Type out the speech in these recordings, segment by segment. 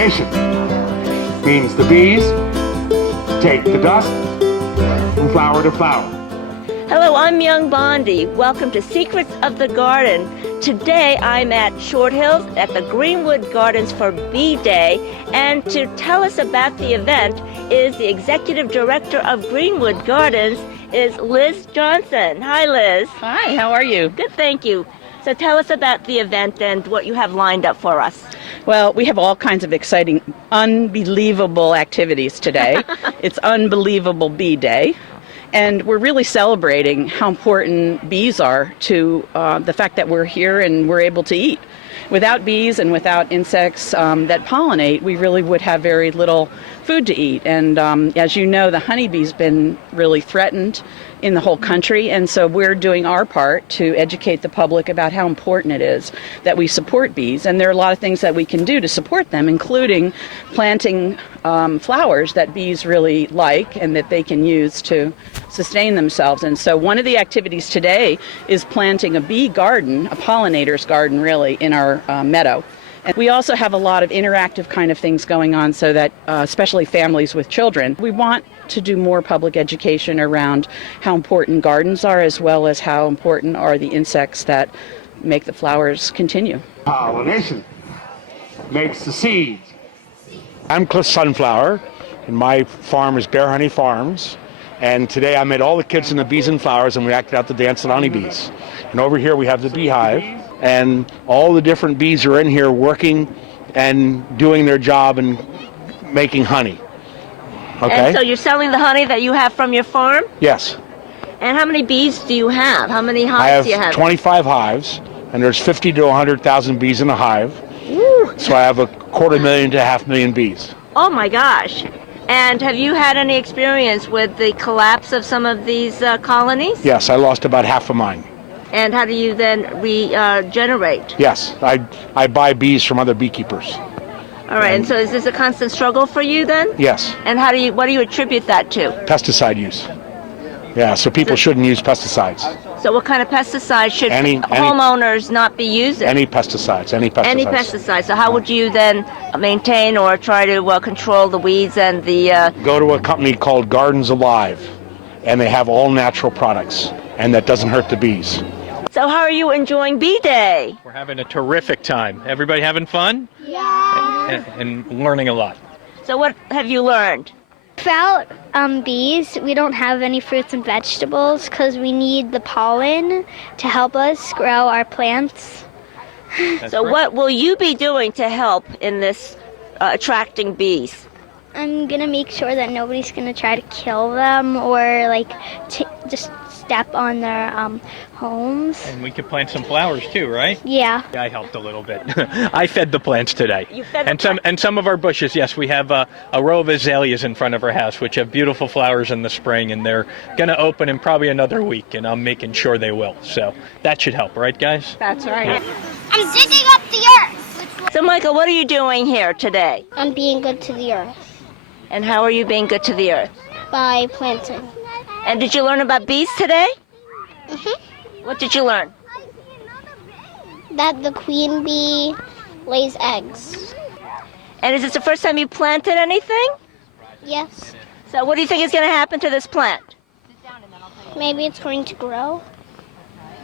Pollination means the bees take the dust from flower to flower. Hello, I'm Myung Bondy. Welcome to Secrets of the Garden. Today I'm at Short Hills at the Greenwood Gardens for Bee Day, and to tell us about the event is the Executive Director of Greenwood Gardens, is Liz Johnson. Hi, Liz. Hi, how are you? Good, thank you. So tell us about the event and what you have lined up for us. Well, we have all kinds of exciting, unbelievable activities today. It's Unbelievable Bee Day. And we're really celebrating how important bees are to the fact that we're here and we're able to eat. Without bees and without insects that pollinate, we really would have very little food to eat. And as you know, the honeybee's been really threatened in the whole country, and so we're doing our part to educate the public about how important it is that we support bees. And there are a lot of things that we can do to support them, including planting flowers that bees really like and that they can use to sustain themselves. And so one of the activities today is planting a bee garden, a pollinator's garden really, in our meadow. And we also have a lot of interactive kind of things going on so that, especially families with children, we want to do more public education around how important gardens are, as well as how important are the insects that make the flowers continue. Pollination makes the seeds. I'm Cliff Sunflower, and my farm is Bear Honey Farms. And today I made all the kids into bees and flowers, and we acted out the dance of the honeybees. And over here we have the beehive, and all the different bees are in here working and doing their job and making honey. Okay? And so you're selling the honey that you have from your farm? Yes. And how many bees do you have? How many I hives do you have have? 25 hives, and there's 50 to 100,000 bees in a hive. Woo. So I have 250,000 to 500,000 bees. Oh my gosh. And have you had any experience with the collapse of some of these colonies? Yes, I lost about half of mine. And how do you then regenerate? Yes, I buy bees from other beekeepers. All right, and so is this a constant struggle for you then? Yes. And what do you attribute that to? Pesticide use. Yeah, so people shouldn't use pesticides. So what kind of pesticides should homeowners not be using? Any pesticides. Any pesticides. So how would you then maintain or try to control the weeds and the... Go to a company called Gardens Alive, and they have all natural products, and that doesn't hurt the bees. So how are you enjoying Bee Day? We're having a terrific time. Everybody having fun? Yeah. And learning a lot. So what have you learned? Without bees, we don't have any fruits and vegetables because we need the pollen to help us grow our plants. So what will you be doing to help in this attracting bees? I'm going to make sure that nobody's going to try to kill them or just step on their homes. And we could plant some flowers too, right? Yeah. I helped a little bit. I fed the plants today. You fed and some of our bushes, yes, we have a row of azaleas in front of our house, which have beautiful flowers in the spring, and they're going to open in probably another week, and I'm making sure they will. So that should help, right, guys? That's right. Yeah. I'm digging up the earth. So Michael, what are you doing here today? I'm being good to the earth And how are you being good to the earth? by planting. And did you learn about bees today? Mm-hmm. What did you learn? That the queen bee lays eggs. And is this the first time you planted anything? Yes. So what do you think is going to happen to this plant? Maybe it's going to grow.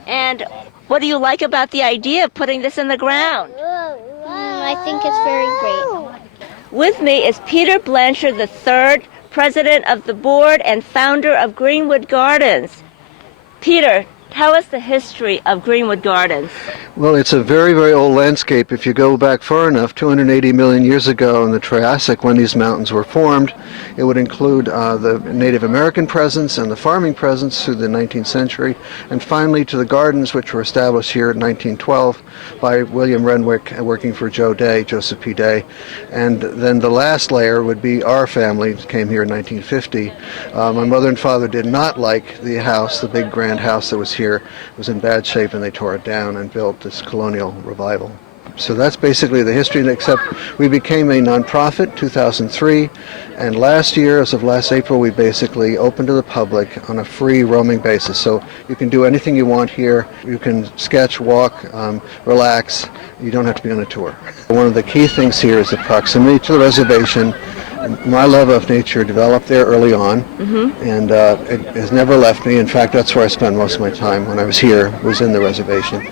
And what do you like about the idea of putting this in the ground? I think it's very great. With me is Peter Blanchard III, President of the Board and founder of Greenwood Gardens. Peter, tell us the history of Greenwood Gardens. Well, it's a very, very old landscape. If you go back far enough, 280 million years ago in the Triassic, when these mountains were formed, it would include the Native American presence and the farming presence through the 19th century, and finally to the gardens, which were established here in 1912 by William Renwick, working for Joseph P. Day. And then the last layer would be our family, came here in 1950. My mother and father did not like the house, the big grand house that was here. It was in bad shape, and they tore it down and built this colonial revival. So that's basically the history, except we became a nonprofit 2003, and last year, as of last April, we basically opened to the public on a free roaming basis. So you can do anything you want here. You can sketch, walk, relax. You don't have to be on a tour. One of the key things here is the proximity to the reservation. My love of nature developed there early on, and it has never left me. In fact, that's where I spent most of my time when I was here, was in the reservation.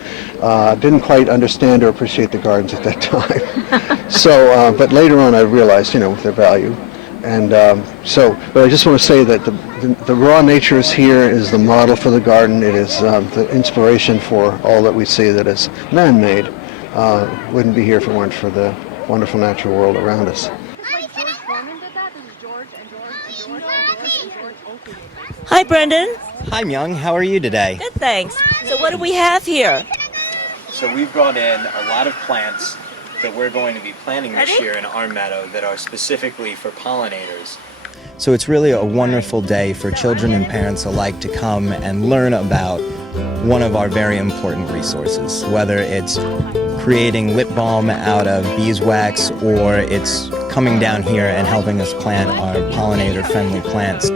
Didn't quite understand or appreciate the gardens at that time. So, but later on I realized, their value. And but I just want to say that the raw nature is here, is the model for the garden. It is the inspiration for all that we see that is man-made. Wouldn't be here if it weren't for the wonderful natural world around us. Hi, Brendan. Hi, Myung. How are you today? Good, thanks. So what do we have here? So we've brought in a lot of plants that we're going to be planting this year in our meadow that are specifically for pollinators. So it's really a wonderful day for children and parents alike to come and learn about one of our very important resources, whether it's creating lip balm out of beeswax or it's coming down here and helping us plant our pollinator-friendly plants.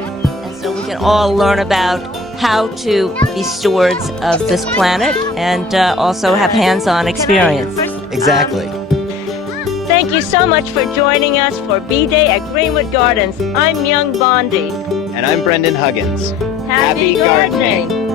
So we can all learn about how to be stewards of this planet and also have hands-on experience. Exactly. Thank you so much for joining us for Bee Day at Greenwood Gardens. I'm Myung Bondy. And I'm Brendan Huggins. Happy gardening.